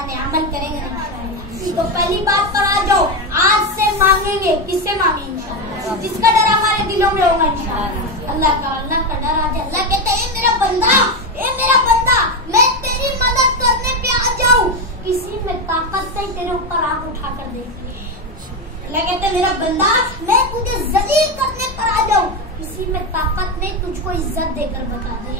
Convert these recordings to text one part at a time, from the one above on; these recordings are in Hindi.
पुराने अमल करेंगे इंशाअल्लाह। तो पहली बात पर आ जाओ, आज से मांगेंगे, किससे मांगेंगे इंशाअल्लाह? जिसका डर हमारे दिलों में होगा इंशाअल्लाह। अल्लाह का डर आ जाए। अल्लाह कहते हैं मेरा बंदा, मैं तेरी मदद करने पे आ जाऊं, इसी में ताकत से तेरे ऊपर आंख उठाकर देख। अल्लाह कहते हैं मेरा बंदा, मैं तुझे जलील करने पर आ जाऊं, इसी में ताकत नहीं तुझको इज्जत देकर बता दे।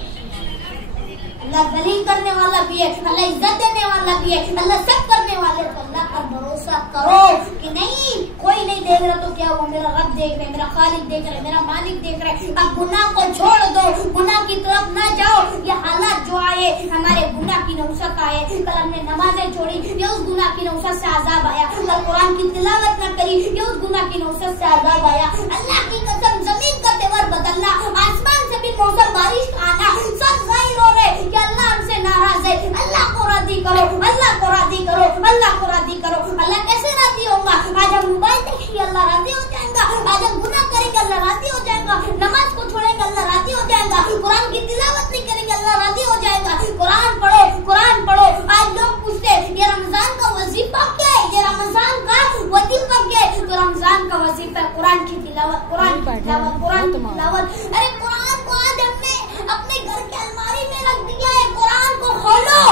अल्लाह जलील करने वाला भी है, अल्लाह इज्जत देने वाला भी है, अल्लाह सब करने वाले। तो अल्लाह पर भरोसा करो कि नहीं, कोई नहीं देख रहा तो क्या हुआ, मेरा रब देख रहे, मेरा खालिक देख रहे, मेरा मालिक देख रहे। अब गुनाह को छोड़ दो, गुनाह की तरफ ना जाओ। ये हालात जो आए, हमारे गुनाह की नौसत आए, कल हमने नमाजें छोड़ी, ये उस गुनाह की नौसत से आजाब आया। कल कुरान की तिलावत न करी, ये उस गुनाह की नौसत से आजाब आया। अल्लाह की कसम, जमीन का तेवर बदलना, आसमान से भी मौसम बारिश का आना, सब जाहिर हो रहे कि अल्लाह हमसे नाराज है। अल्लाह को राजी करो, अल्लाह को राजी करो, अल्लाह को राजी करो। अल्लाह कैसे राजी होगा? आज हम मोबाइल देखेंगे, अल्लाह राजी हो जाएगा। आज हम गुनाह करेंगे, अल्लाह राजी हो जाएगा। नमाज को छोड़ेंगे, अल्लाह राजी हो जाएगा। कुरान की तिलावत नहीं करेंगे, अल्लाह राजी हो जाएगा। कुरान पढ़ो, कुरान पढ़ो। आज लोग पूछते ये रमजान का वजीफा क्या है, ये रमजान का वजीफा क्या है? तो रमजान का वजीफा कुरान की तिलावत, कुरान की तिलावत, कुरान की तिलावत। अरे कुरान को आज हमने अपने घर के अलमारी में रख दिया है, कुरान को खोलो,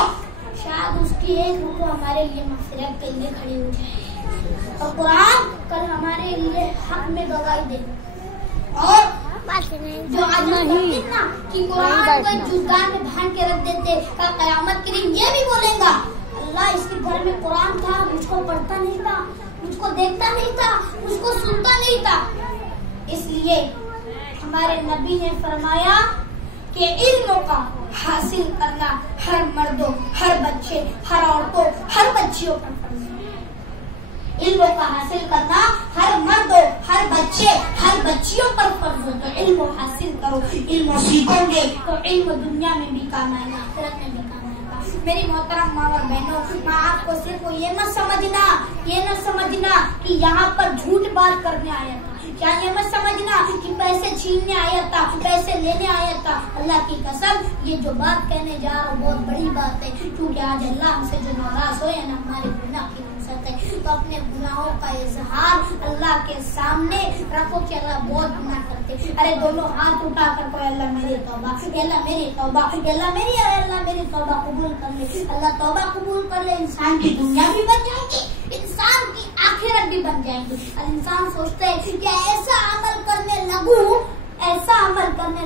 शायद उसकी एक रुको हमारे लिए मग़फ़िरत के लिए खड़ी हो जाए, और कुरान कल हमारे लिए हक में गवाही दे। और जो आज ना कि कुरान को जुज़गान में बांध के रख देते, कल क़यामत के दिन ये भी बोलेगा अल्लाह इसके घर में कुरान था, मुझको पढ़ता नहीं था, मुझको देखता नहीं था, मुझको सुनता नहीं था। इसलिए हमारे नबी ने फरमाया कि इल्म का हासिल करना हर मर्दों, हर बच्चे, हर औरतों, हर बच्चियों पर फर्ज है। इल्म का हासिल करना हर मर्दों, हर बच्चे, हर बच्चियों पर फर्ज है। तो इल्म हासिल करो, इल्म सीखोगे तो इल्म दुनिया में भी काम आएगा, आखिरत में भी काम आएगा। मेरी मोहतरम माँ और बहनों, मैं आपको सिर्फ ये न समझना कि यहाँ पर झूठ बात करने आया था, क्या ये मत समझना कि पैसे छीनने आया था, पैसे लेने आया था। अल्लाह की कसम, ये जो बात कहने जा रहा हूँ बहुत बड़ी बात है, क्योंकि आज अल्लाह हमसे जो नाराज हो ना, हमारे गुनाह की नुसरत है। तो अपने गुनाहों का इजहार अल्लाह के सामने रखो कि अल्लाह बहुत गुनाह करते। अरे दोनों हाथ उठा कर कोई अल्लाह मेरी तौबा, अल्लाह मेरी तौबा, अल्लाह मेरी तौबा कबूल कर ले। अल्लाह तौबा कबूल कर ले, इंसान की दुनिया भी बन जाएगी, इंसान की आखिरत भी बन जाएगी। इंसान सोचता है कि ऐसा अमल करने लगूं, ऐसा अमल करने